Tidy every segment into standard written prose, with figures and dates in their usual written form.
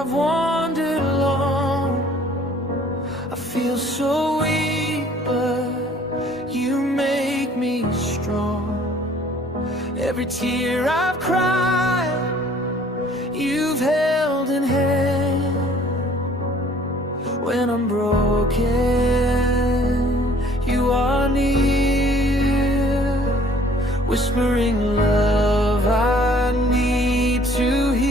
I've wandered along. I feel so weak, but you make me strong. Every tear I've cried, you've held in hand. When I'm broken, you are near, whispering love I need to hear.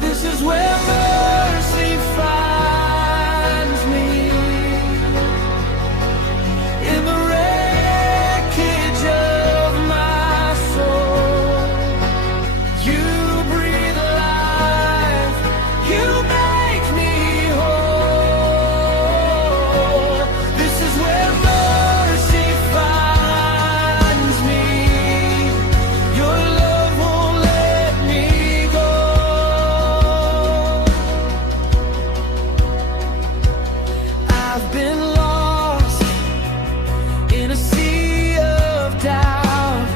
This is where mercy finds me, in the wreckage of my soul. You breathe life, you make me whole. This is where mercy finds me. Your love won't let me go. I've been lost in a sea of doubt,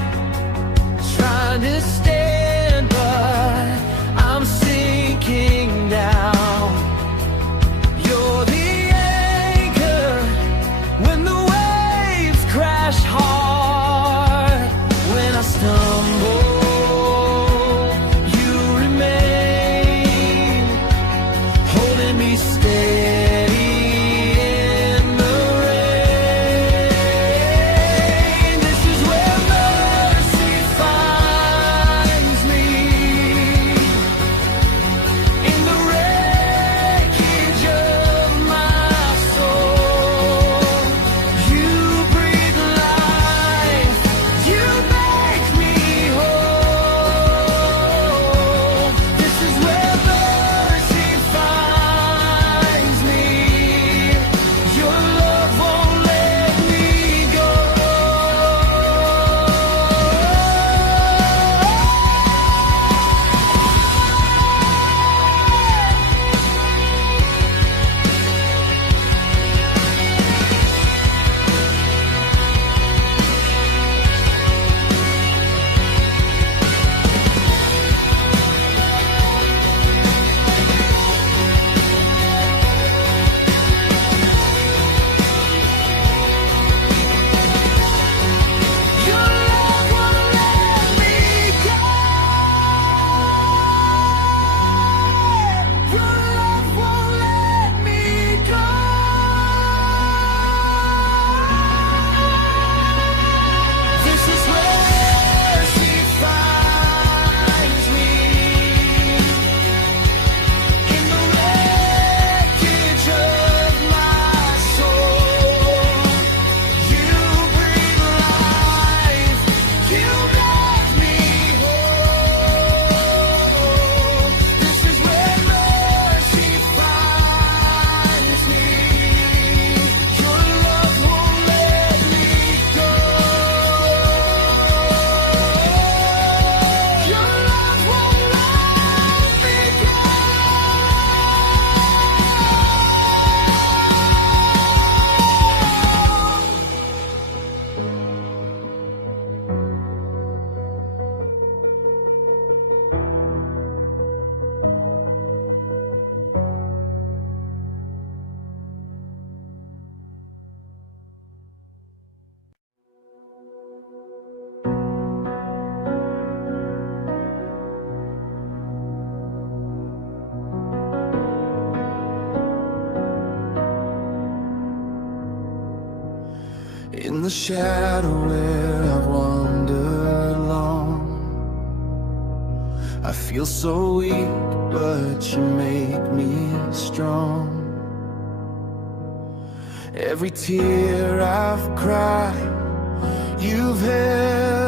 trying to stand, but I'm sinking down. You're the anchor when the waves crash hard. When I stumble, you remain, holding me steady in the rain. This is where mercy finds me, in the wreckage of my soul. You breathe life, you make me whole. This is where mercy finds me. Your love won't let me go. Your love won't let me go. Your love won't let me go. This is where she finds me, in the wreckage of my soul. You breathe life, you make me whole. This is where mercy finds me. Your love won't let me go. Your love won't let me go. In the shadow where I've wandered long, I feel so weak, but you make me strong. Every tear I've cried, you've held